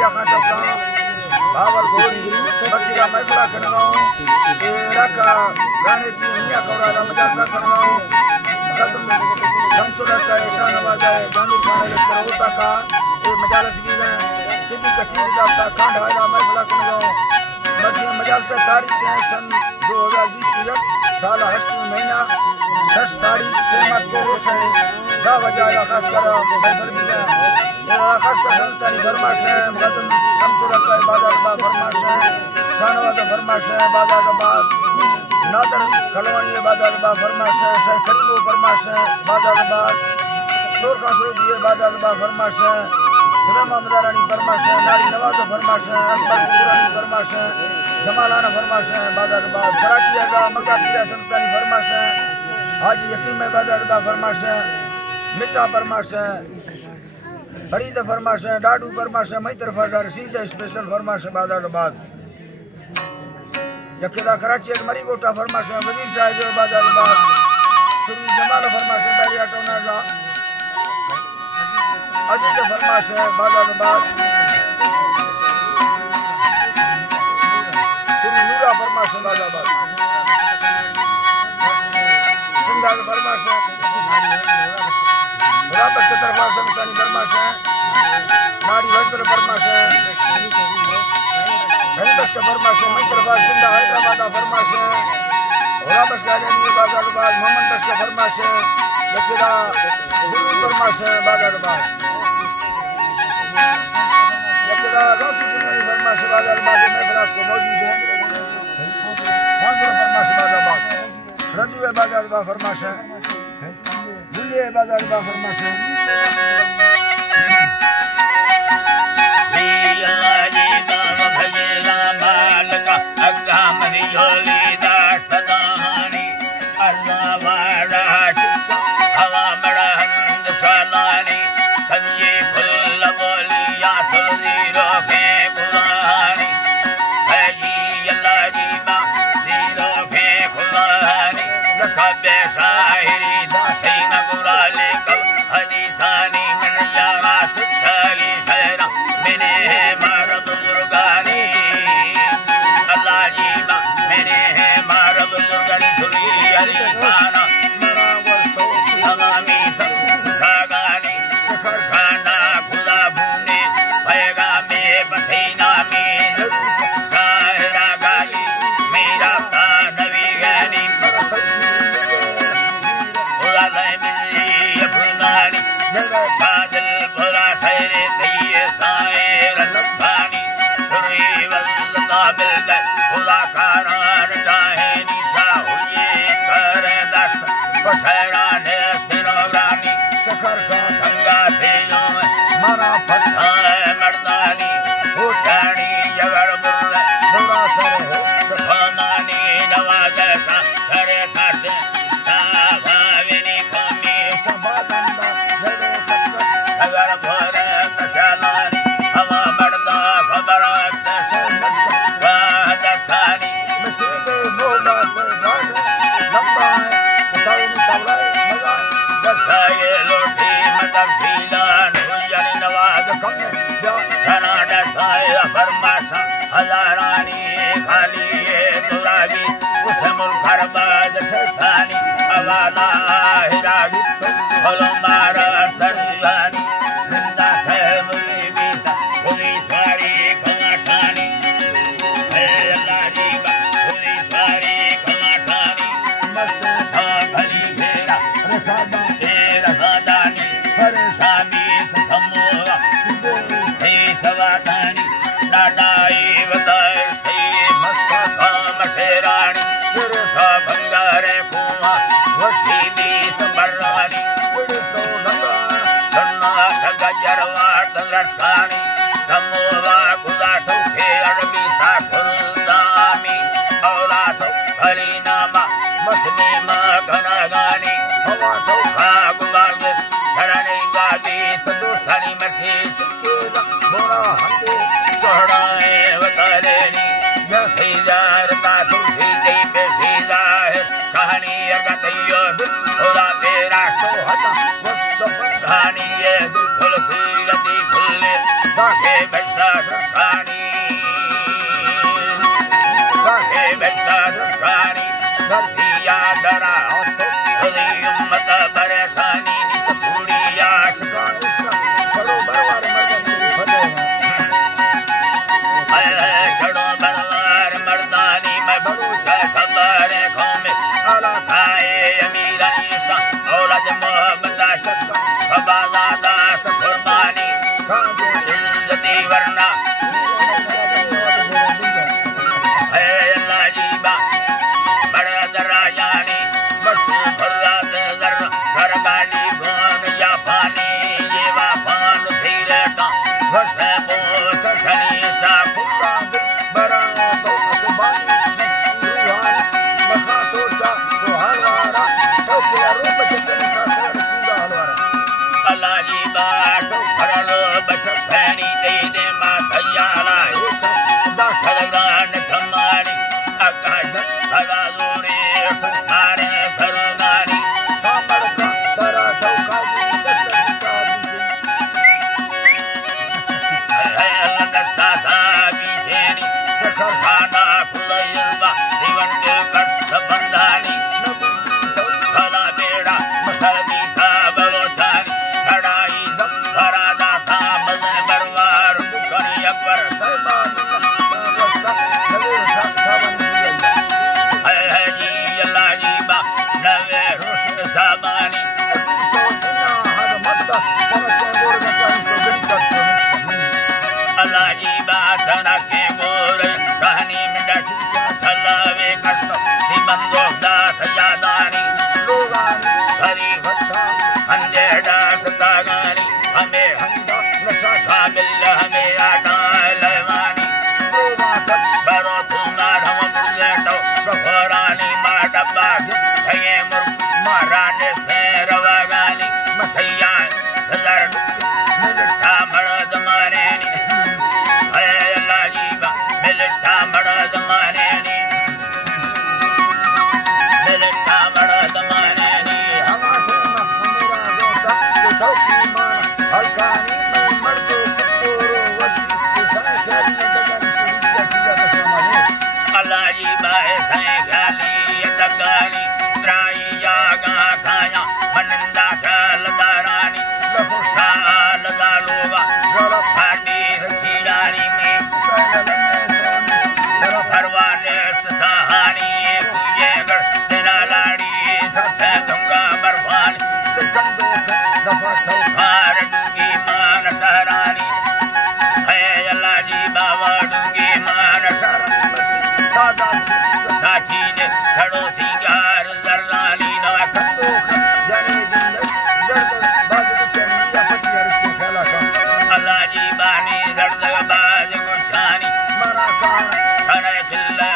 या का चौका बाबर गोरी बसिया मैबला करनाओ तेरा का गाने की मियां कौरा मजासा करनाओ कदम शमसुल का ऐसा नवाजा है गांधी खाने लश्कर होता का ये मजालस भी है सिद्धि कसीर का कांड आया मैबला करनाओ मध्य मजाल से तारीख है सन 2020 साल हस्ती महीना 6 तारीख कीमत को रोशन दा वजह खास कर फैसल भी है खास कर संतानी फरमाश है मुकदम शमसुल का बाजार बा फरमाश है शानवाज फरमाश है बाजार बाद नादर खलवानी बाजार बा फरमाश है शेख करीमो फरमाश है बाजार बाद तोर का सोजी बाजार बा फरमाश है सुलेमा मदारानी फरमाश है नारी नवाज फरमाश है अकबर पुरानी फरमाश है जमालाना फरमाश है बाजार बाद कराची का मक्का पीरा संतानी फरमाश है हाजी यकीम में बाजार बा फरमाश है मिट्टा फरमाश है फरीद फरमाश है डाडू फरमाश है मई तरफ रसीद स्पेशल फरमाश है बाजार बाद यकेदा कराची एक मरी गोटा फरमाश है वजीर साहब जो बाजार बाद सुरी जमाल फरमाश है बैरिया टोना का अजीज फरमाश है बाजार बाद सुरी नूरा फरमाश है बाजार बाद सिंगाल फरमाश है बराबर के तरफ शमशानी फरमाश है नारी वजर फरमाश है बस का फरमाश है मई तरफ सिंधा हैदराबाद फरमाश है बस का बाजार बाद मोहम्मद बस का फरमाश है यकेदा गुरु फरमाश है बाजार बाद यकेदा गौसी जिंदगी फरमाश है बाजार बाद में बरात को मौजूद है हाजिर फरमाश बाजार बाद रजू बाजार बाद फरमाश है बुलिए बाजार बा फरमाश है बेटा दुखानी काहे बेटा दुखानी धरतिया डरा उम्मत परेशानी नित पूरी आस चलो बरवार चढ़ो बरवार मर्दानी मैं बलूच खबर खौमे आला खाए अमीरा ईसा औलाद मोहम्मद फबाज़ादा कुर्बानी इज्जती वरना अल्लाह जीबा बड़ा दरायानी बस फरजात जर सरगानी गोन या पानी ये वा पान सीरता बस बोस खनी सा बरा तो सुबानी रूहानी मखा सोचा तो हलवारा तो के रूप चतन का सर पूरा हलवारा अल्लाह जी बात भरलो बचपनी दे दे मा तैयारा दा सरगान थमारी आकाश भला जोरे मारे सरगानी कामर का तरा चौका जी दस्तक का दस्ता साबी जेनी सखर खाना फुलयलवा जीवन के कष्ट बंधानी भला बेड़ा मसली था बलोचानी कड़ाई फरादा था मजन बरवार दुखनी अकबर है जी अल्लाह जी बा नवे रुस साबानी अल्लाह जी बा तना के मोर कहानी में डटूचा चलावे कष्ट दी बंदो दास यादानी हरी भट्टा हंदे डास तागानी हमें हंदा नशा काबिल हमें आटा लवानी बरो तुना हम बुलेटो गफरानी माडबा ये मुर माराने से रवागानी मसैया हजार मिलता मर्द मारेनी अल्लाह जीबा मिलता मर्द मारेनी मिलता मर्द मारेनी अल्लाह जीबा ऐसा गाली दगानी त्राइया गा खाया मनंदा लदारानी लफुस्ता लदा लोगा फाड़ी खीरानी में परवाने सहानी पूजे गढ़ तेरा लाड़ी सत्य दूंगा बर्फानी फार दूंगी मान सहरानी है अल्लाह जी बाबा दूंगी मान साची ने खड़ो सिंगार जर्रानी नवा अल्लाह जी बानी दर्द बाज गुछानी खड़े खिल्ला